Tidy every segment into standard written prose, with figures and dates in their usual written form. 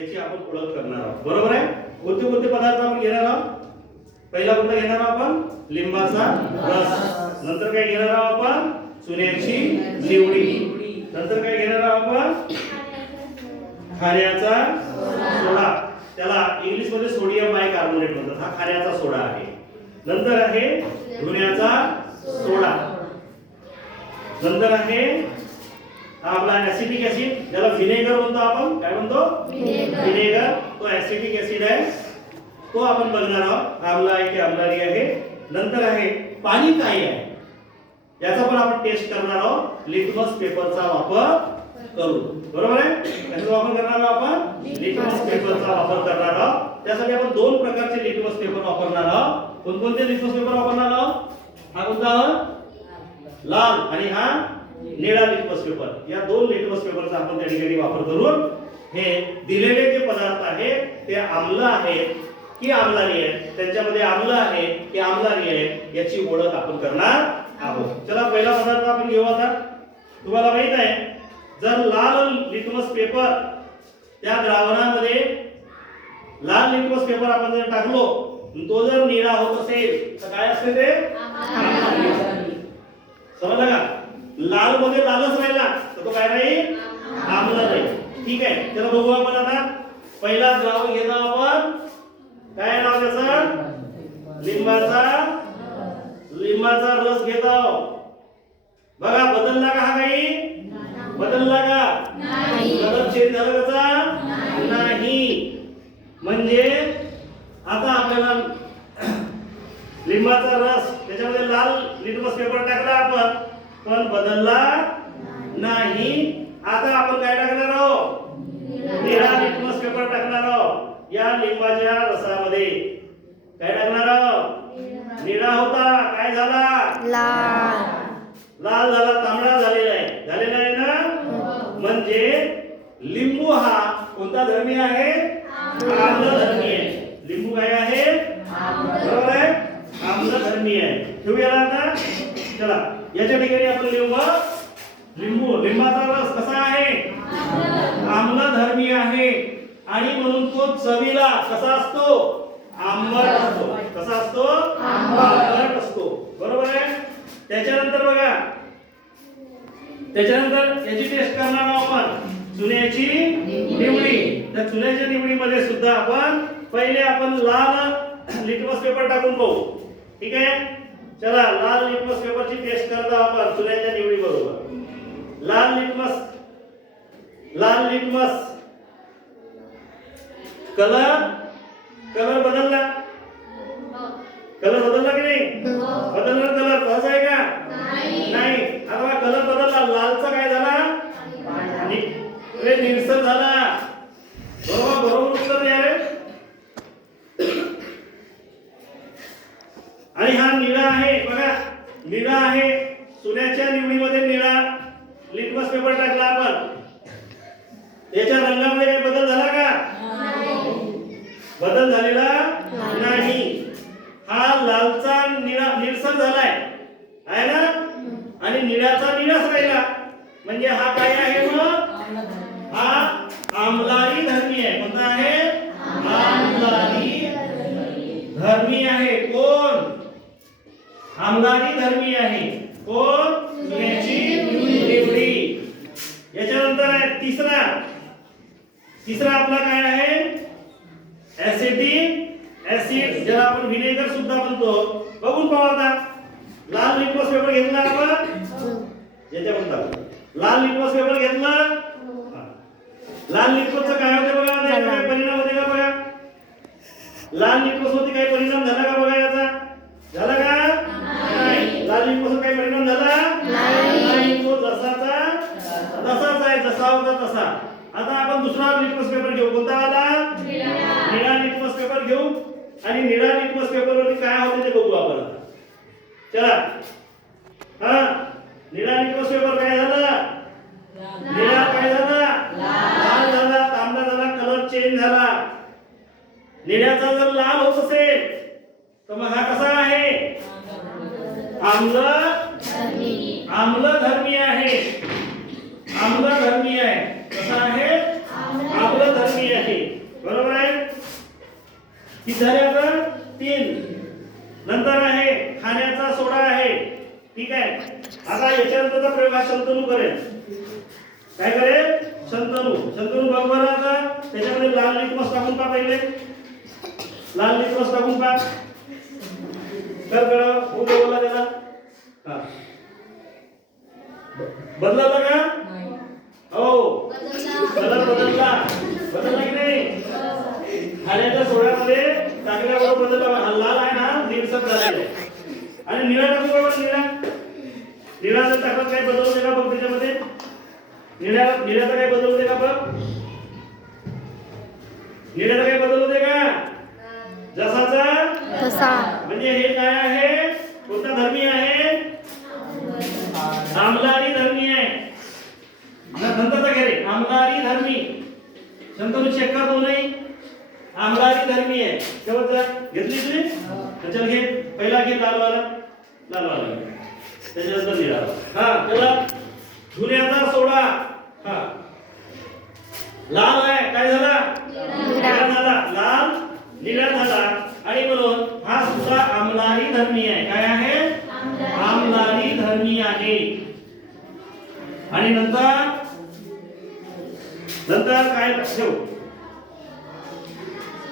याची आपण ओळख करणार आहोत. बरोबर आहे. कोणते कोणते पदार्थ आपण घेणार आहोत? पहिला कोणता घेणार आहोत आपण? लिंबाचा रस. नंतर काय घेणार आहोत आपण? चुन्याची निवडी. नंतर काय घेणार आहोत आपण? खाण्याचा सोडा. त्याला इंग्लिश मध्ये सोडियम बायकार्बोनेट म्हणतात. हा खाण्याचा सोडा आहे. नंतर आहे धुण्याचा सोडा. नंतर आहे आपला ऍसिटिक ऍसिड, ज्याला व्हिनेगर म्हणतो आपण. काय म्हणतो? व्हिनेगर. तो ऍसिटिक ऍसिड आहे, तो आपण बघणार आहोत. आम्ल आहे की आम्लारी आहे. नंतर आहे पाणी काय आहे, याचा पण आपण टेस्ट करणार आहोत. लिटमस पेपरचा वापर करू. बरोबर आहे. त्याचा वापर करणार आहोत आपण. लिटमस पेपरचा वापर करणार आहोत. त्यासाठी आपण दोन प्रकारचे लिटमस पेपर वापरणार आहोत. कोणकोणते लिटमस पेपर वापरणार आहोत? हा कोणता? लाल आणि हा निळा लिटमस पेपर. या दोन लिटमस पेपरचा आपण त्या ठिकाणी वापर करून हे दिलेले जे पदार्थ आहेत ते आम्ल आहेत की आम्लारी आहे, त्यांच्यामध्ये आम्ल आहे की आम्लारी आहे, याची ओळख आपण करणार आहोत. चला पहिला पदार्थ आपण घेऊ. आता तुम्हाला माहित आहे, जर लाल लिटमस पेपर त्या द्रावणामध्ये लाल लिटमस पेपर आपण जर टाकलो, तो जर निळा होत असेल तर काय असते ते? समजलं का? लाल मध्ये लालच राहिला तर तो काय राहील? आम्ल राहील. ठीक आहे. चला बघू आपण आता. पहिला द्रावण घेतो आपण. काय नाव त्याचं? लिंबाचा रस घेतो. बघा बदलला का हा काही? बदलला का? कलर चेंज झाला त्याचा? नाही. म्हणजे आता आपल्याला लिंबाचा रस, त्याच्यामध्ये लाल लिटमस पेपर टाकला आपण, पण बदलला नाही. आता आपण काय टाकणार आहोत? निळा लिटमस पेपर टाकणार आहोत. या लिंबाच्या रसामध्ये काय टाकणार आहोत? निळा होता, काय झाला? लाल झाला, तांबडा झालेला आहे. झालेला आहे ना? म्हणजे लिंबू हा कोणता धर्मी आहे? आम्लधर्मी आहे. लिंबू काय आहे? बरोबर आहे. आम्लधर्मी आहे. ठेवूया आता. चला याच्या ठिकाणी आपण लिंबाचा रस कसा आहे? आम्लधर्मी आहे. आणि म्हणून तो चवीला कसा असतो? आंबट असतो. कसा असतो? आंबट असतो. बरोबर आहे. त्याच्यानंतर बघा, त्याच्यानंतर याची टेस्ट करणार आहोत आपण. चुन्याची निवडी. त्या चुन्याच्या निवडीमध्ये सुद्धा आपण पहिले आपण लाल लिटमस पेपर टाकून पाहू. ठीक आहे. चला लाल लिटमस पेपरची टेस्ट करत आहोत आपण चुन्याच्या निवडी बरोबर. लाल लिटमस कलर बदलला. कलर बदलला की नाही? बदलला. कलर तसाच आहे का? नाही. आता कलर बदलला. लालचा काय झाला? निळसर झाला. बरोबर उत्तर द्या रे. आणि हा निळा आहे. बघा निळा आहे. चुन्याच्या निवडीमध्ये निळा लिटमस पेपर टाकला आपण. याच्या रंगामध्ये काही बदल झाला का? बदल झालेला नाही. हा लालचा निळसर झालाय आहे ना, आणि निळ्याचा निळाच राहिला. म्हणजे हा काय आहे? मग हा आम्लारी धर्मी आहे. कोणता आहे? आम्लारी धर्मी आहे. कोण? आम्लारी धर्मी आहे. कोण? चुन्याची निवडी. याच्यानंतर आहे तिसरा आपला काय आहे? ऍसिटिक ऍसिड, ज्याला आपण व्हिनेगर सुद्धा म्हणतो. बघून पाहू आता. लाल लिटमस पेपर घेतला आपण. याच्या म्हणतात लाल लिटमस पेपर घेतला. लाल लिटमसचा काय होते बघा, काही परिणाम होते का बघा? लाल लिटमस मध्ये काही परिणाम झाला का बघा? याचा झाला का? नाही. लाल लिटमस काही परिणाम झाला नाही. तो जसाचा तसाच आहे, जसा होता तसा. आता आपण दुसरा लिटमस पेपर घेऊ. कोणता वाला? निळा लिटमस पेपर घेऊ. आणि निळा लिटमस पेपर वरती काय होते ते बघू आपण. चला हा निळा लिटमस पेपर काय झाला? निळा काय झाला? लाल झाला, तांबडा झाला, कलर चेंज झाला. निळ्याचा जर लाल होत असेल तर मग हा कसा आहे? आम्लधर्मी आहे. आम्लधर्मी आहे. कसा आहे? आम्लधर्मी आहे. किती झाले आता 3. नंतर आहे खाण्याचा सोडा आहे. ठीक आहे. आता याच्यानंतरचा प्रयोग हा शंतनू करेल. काय करेल? शंतनू बरोबर. आता त्याच्यामध्ये लाल लिटमस टाकून पहा पहिले. लाल लिटमस टाकून पहा. कर बोला त्याला. हा बदलला का? हो कलर बदलला की नाही? खाण्याच्या सोड्यामध्ये टाकल्याबरोबर बदलला. हा लाल आहे ना निळसर झालेला आहे. आणि निळा टाकू बरोबर. निळा जर टाकत काय बदल होते का बघ त्याच्यामध्ये? निळ्याचा काय बदल होते का बघ? निळ्याचा काय बदल होते का? जसाचा तसा. म्हणजे हे काय आहे? कोणता धर्मी आहे? आम्लारी धर्मी आहे. नंतरचा घे रे. आम्लारी धर्मी. शंतनू चेक कर दोनही. आम्लारी धर्मी आहे. शेवटचा घेतली तुझी? चल घे. पहिला घे लालवाला. त्याच्यानंतर निळा. हा चला. धुण्याचा सोडा. हा लाल आहे. काय झाला? निळा झाला. लाल निळा झाला. आणि म्हणून हा सुद्धा आम्लारी धर्मी आहे. काय आहे? आम्लारी धर्मी आहे. आणि नंतर काय ठेव.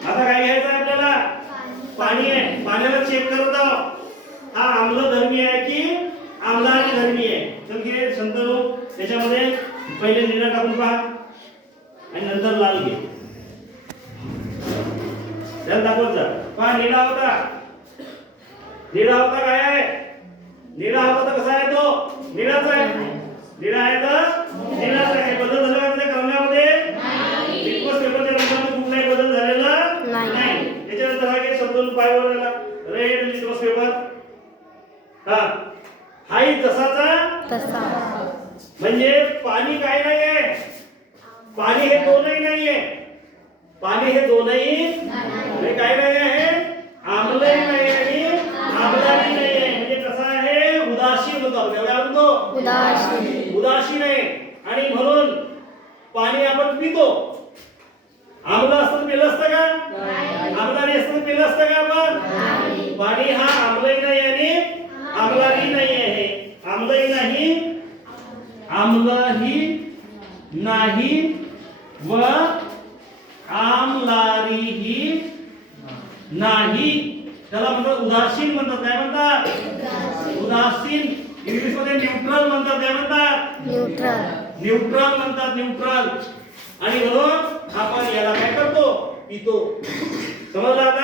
आता काय घ्यायचं आहे आपल्याला? पाणी आहे. पाण्याला चेक करत आहोत. हा आम्ल धर्मी आहे की आम्लारी धर्मी आहे? चल घे शंतनू. त्याच्यामध्ये पहिले निळा टाकून पहा आणि नंतर लाल घे. त्याला दाखवत जा. पहा निळा होता काय आहे? निळा होता तर कसा आहे तो? निळाच आहे. निळा आहे तर निळाच आहे. बदल झाला का त्या रंगामध्ये? लिक्विड पेपरच्या रंगामध्ये कुठलाही बदल झालेला नाही. त्याच्यानंतर हा घे शंतनू पायवर आला. Red liquid paper. हा हाही जसाचा तसा. म्हणजे पाणी काय नाहीये? पाणी हे दोनही नाहीये. पाणी हे दोनही म्हणजे काय नाही आहे? आम्लही नाही आणि आम्लाही नाही आहे. म्हणजे कसं आहे? उदासीन होतं. एवढा म्हणतो उदासीन आहे. आणि म्हणून पाणी आपण पितो. आम्ल असतं पिलं असतं का? आम्लारी असतं पिलं असतं का आपण? पाणी हा आम्लही नाही आणि आम्लारी नाही आहे. आम्लही नाही व आम्लारीही नाही. त्याला म्हणतात उदासीन म्हणतात. काय म्हणतात? उदासीन. इंग्लिश मध्ये न्यूट्रल म्हणतात. काय म्हणतात? न्यूट्रल म्हणतात. न्यूट्रल. आणि म्हणून आपण याला काय करतो? पितो. समजलं आता?